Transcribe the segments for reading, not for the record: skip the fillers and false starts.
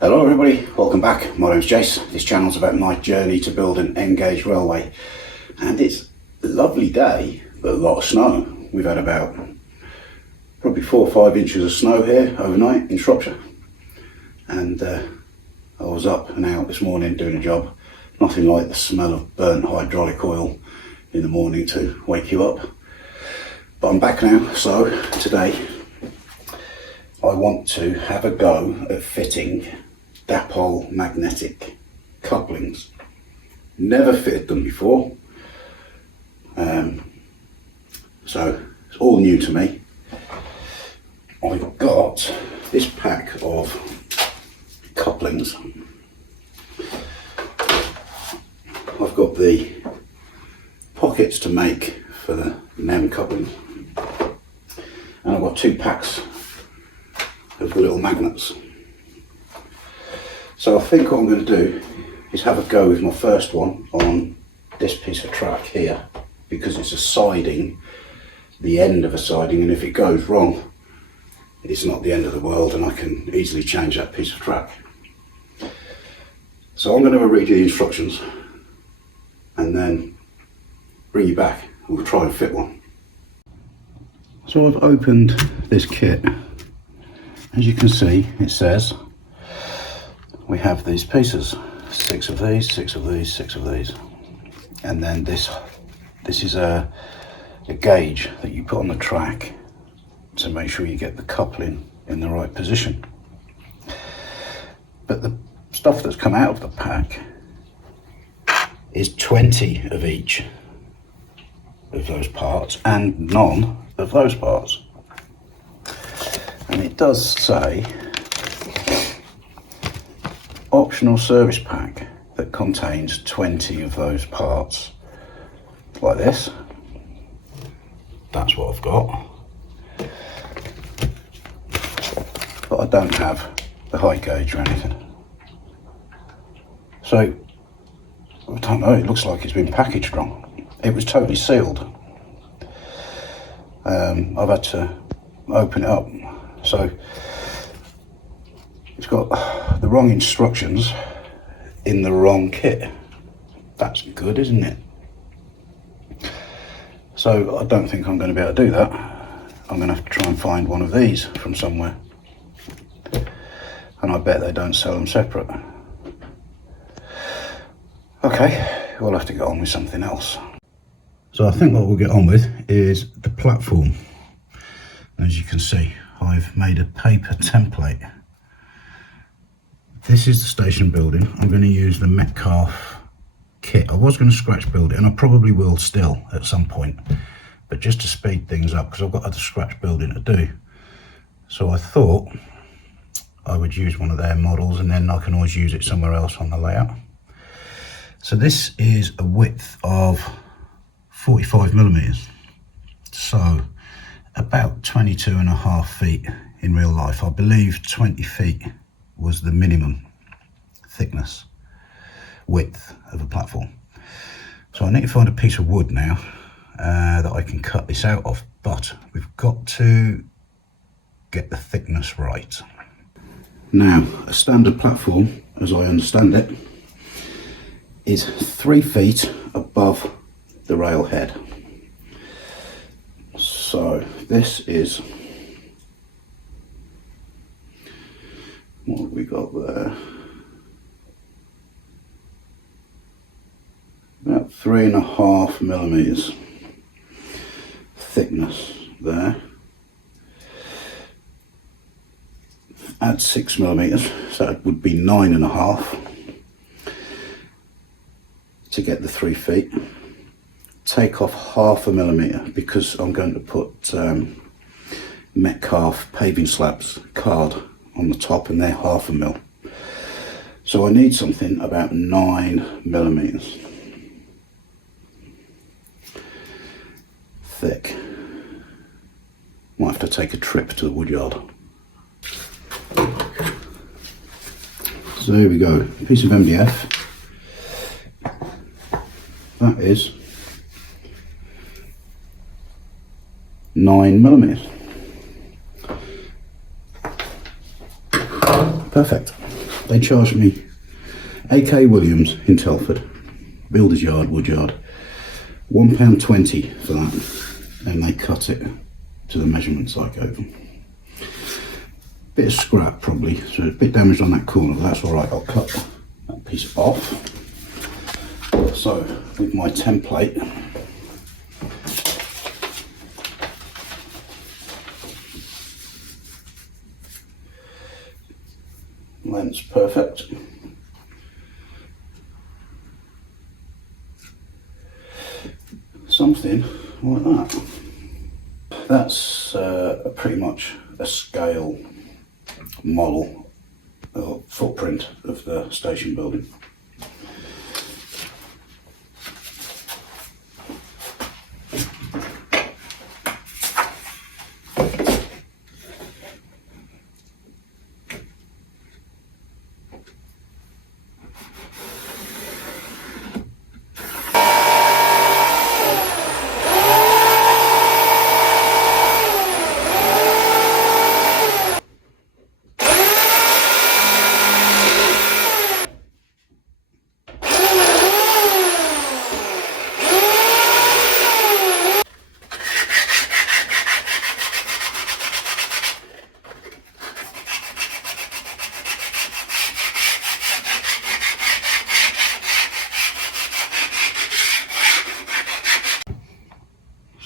Hello everybody, welcome back. My name's Jace. This channel's about my journey to build an N-gauge railway. And it's a lovely day, but a lot of snow. We've had about probably 4 or 5 inches of snow here overnight in Shropshire. And I was up and out this morning doing a job. Nothing like the smell of burnt hydraulic oil in the morning to wake you up. But I'm back now, so today I want to have a go at fitting Dapol magnetic couplings. Never fitted them before, so it's all new to me. I've got this pack of couplings. I've got the pockets to make for the NEM couplings, and I've got 2 packs of the little magnets. So I think what I'm going to do is have a go with my first one on this piece of track here, because it's a siding, the end of a siding, and if it goes wrong it's not the end of the world and I can easily change that piece of track. So I'm going to read you the instructions and then bring you back and we'll try and fit one. So I've opened this kit. As you can see, it says we have these pieces, 6 of these, 6 of these, 6 of these, and then this is a gauge that you put on the track to make sure you get the coupling in the right position. But the stuff that's come out of the pack is 20 of each of those parts and none of those parts. And it does say optional service pack that contains 20 of those parts, like this. That's what I've got. But I don't have the height gauge or anything. So, I don't know, it looks like it's been packaged wrong. It was totally sealed. I've had to open it up. So it's got the wrong instructions in the wrong kit. That's good, isn't it? So I don't think I'm going to be able to do that. I'm going to have to try and find one of these from somewhere. And I bet they don't sell them separate. Okay, we'll have to get on with something else. So I think what we'll get on with is the platform. As you can see, I've made a paper template. This is the station building. I'm going to use the Metcalf kit. I was going to scratch build it, and I probably will still at some point, but just to speed things up because I've got other scratch building to do. So I thought I would use one of their models and then I can always use it somewhere else on the layout. So this is a width of 45 millimeters. So about 22.5 feet in real life. I believe 20 feet was the minimum thickness, width of a platform. So I need to find a piece of wood now that I can cut this out of, but we've got to get the thickness right. Now, a standard platform, as I understand it, is 3 feet above the rail head. So this is, what have we got there? About 3.5 millimeters thickness there. Add 6 millimeters, so it would be 9.5 to get the 3 feet. Take off 0.5 millimeter because I'm going to put Metcalf paving slabs card on the top, and they're 0.5 mil. So I need something about 9 millimeters thick. Might have to take a trip to the woodyard. So here we go, a piece of MDF. That is 9 millimeters. Perfect. They charged me AK Williams in Telford, Builder's Yard, Woodyard, £1.20 for that, and they cut it to the measurements I gave them. Bit of scrap probably, so a bit damaged on that corner, but that's alright, I'll cut that piece off. So with my template, length's perfect. Something like that. That's pretty much a scale model or footprint of the station building.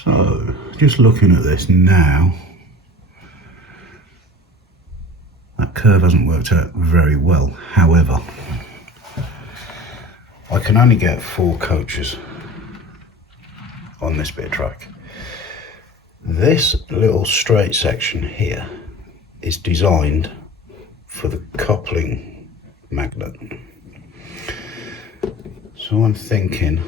So, just looking at this now, that curve hasn't worked out very well. However, I can only get 4 coaches on this bit of track. This little straight section here is designed for the coupling magnet. So I'm thinking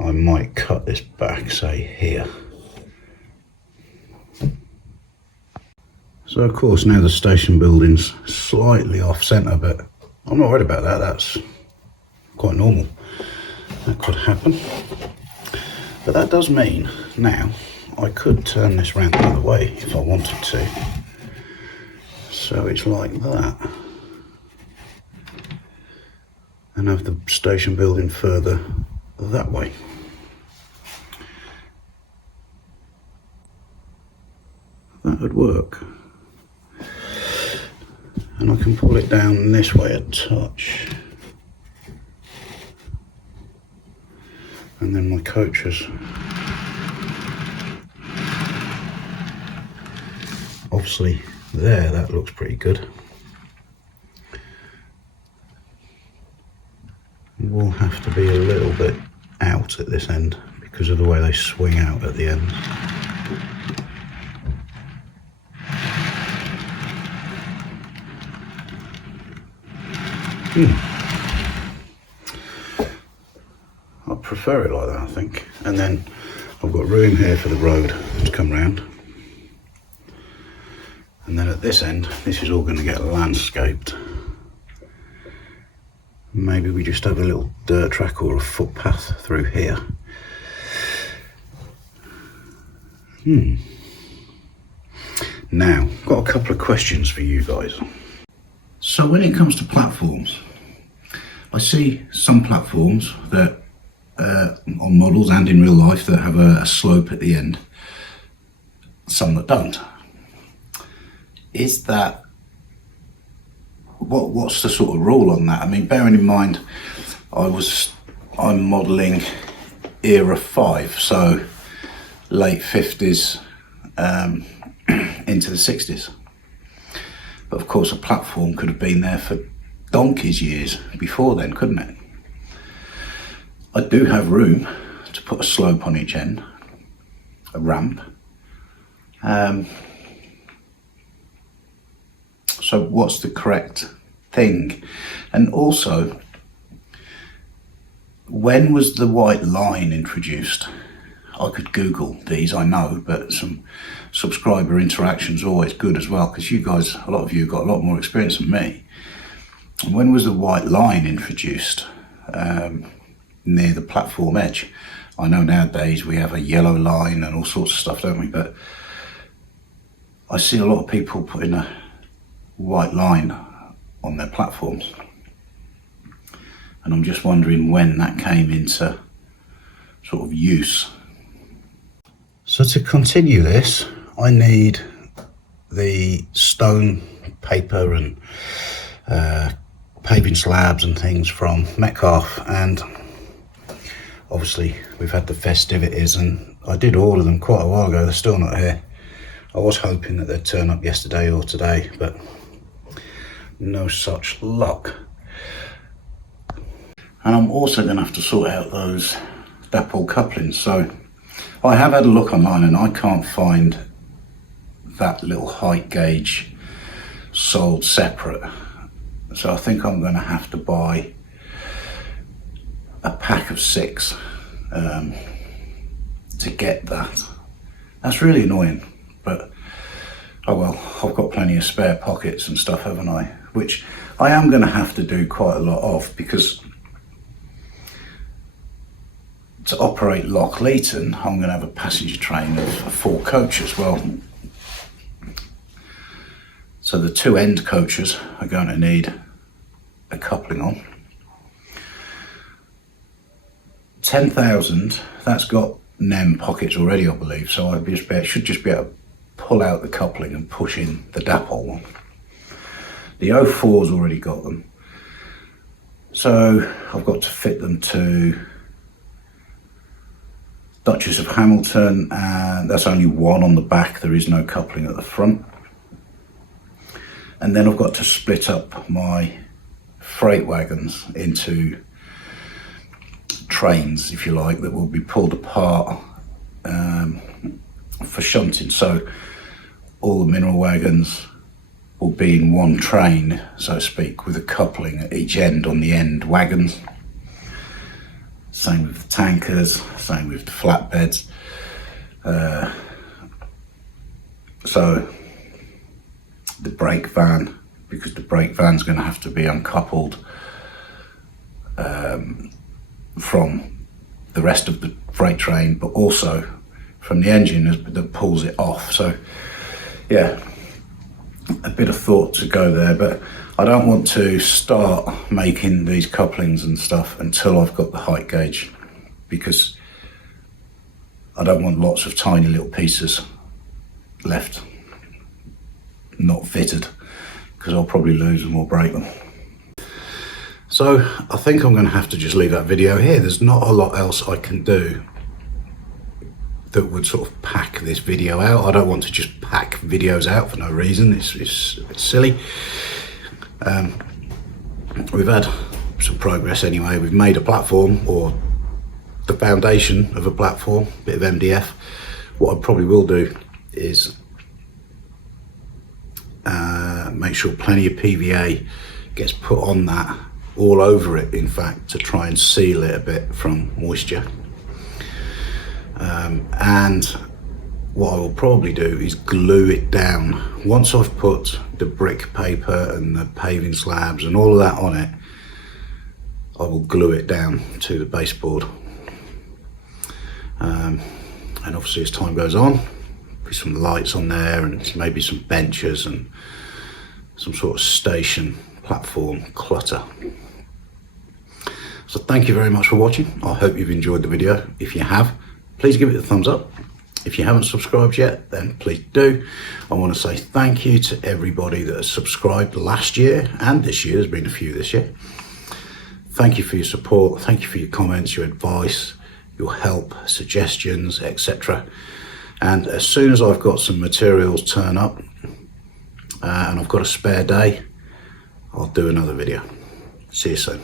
I might cut this back, say here. So of course now the station building's slightly off centre, but I'm not worried about that, that's quite normal. That could happen. But that does mean now I could turn this round the other way if I wanted to. So it's like that. And have the station building further that way. That would work. And I can pull it down this way a touch. And then my coaches obviously there, that looks pretty good. Will have to be a little bit out at this end because of the way they swing out at the end. I prefer it like that, I think. And then I've got room here for the road to come round. And then at this end, this is all going to get landscaped. Maybe we just have a little dirt track or a footpath through here. Now, got a couple of questions for you guys. So when it comes to platforms, I see some platforms that on models and in real life that have a slope at the end, some that don't. Is that what's the sort of rule on that? I mean, bearing in mind I'm modelling era 5, so late 50s into the 60s. But of course a platform could have been there for donkey's years before then, couldn't it? I do have room to put a slope on each end, a ramp. So what's the correct thing? And also, when was the white line introduced? I could Google these, I know, but some subscriber interaction is always good as well, because you guys, a lot of you, got a lot more experience than me. And when was the white line introduced near the platform edge? I know nowadays we have a yellow line and all sorts of stuff, don't we? But I see a lot of people putting a white line on their platforms. And I'm just wondering when that came into sort of use. So to continue this, I need the stone paper and paving slabs and things from Metcalfe, and obviously we've had the festivities and I did order them quite a while ago. They're still not here. I was hoping that they'd turn up yesterday or today, but no such luck. And I'm also going to have to sort out those Dapol couplings. So I have had a look online and I can't find that little height gauge sold separate. So I think I'm going to have to buy a pack of 6 to get that. That's really annoying, but oh well, I've got plenty of spare pockets and stuff, haven't I? Which I am going to have to do quite a lot of, because to operate Loch Leaton, I'm going to have a passenger train of 4 coaches. Well, so the 2 end coaches are going to need a coupling on. 10,000, that's got NEM pockets already, I believe, so I should just be able to pull out the coupling and push in the Dapol one. The 04's already got them, so I've got to fit them to Duchess of Hamilton, and that's only one on the back, there is no coupling at the front. And then I've got to split up my freight wagons into trains, if you like, that will be pulled apart for shunting. So all the mineral wagons will be in one train, so to speak, with a coupling at each end on the end wagons. Same with the tankers, same with the flatbeds. So the brake van, because the brake van's going to have to be uncoupled from the rest of the freight train, but also from the engine that pulls it off. So yeah, a bit of thought to go there, but I don't want to start making these couplings and stuff until I've got the height gauge, because I don't want lots of tiny little pieces left not fitted, because I'll probably lose them or break them. So I think I'm going to have to just leave that video here. There's not a lot else I can do that would sort of pack this video out. I don't want to just pack videos out for no reason. It's silly. We've had some progress anyway. We've made a platform, or the foundation of a platform, bit of MDF. What I probably will do is make sure plenty of PVA gets put on that, all over it in fact, to try and seal it a bit from moisture. And what I will probably do is glue it down. Once I've put the brick paper and the paving slabs and all of that on it, I will glue it down to the baseboard. And obviously as time goes on, put some lights on there and maybe some benches and some sort of station platform clutter. So thank you very much for watching. I hope you've enjoyed the video. If you have, please give it a thumbs up. If you haven't subscribed yet, then please do. I want to say thank you to everybody that has subscribed last year and this year. There's been a few this year. Thank you for your support. Thank you for your comments, your advice, your help, suggestions, etc. And as soon as I've got some materials turn up and I've got a spare day, I'll do another video. See you soon.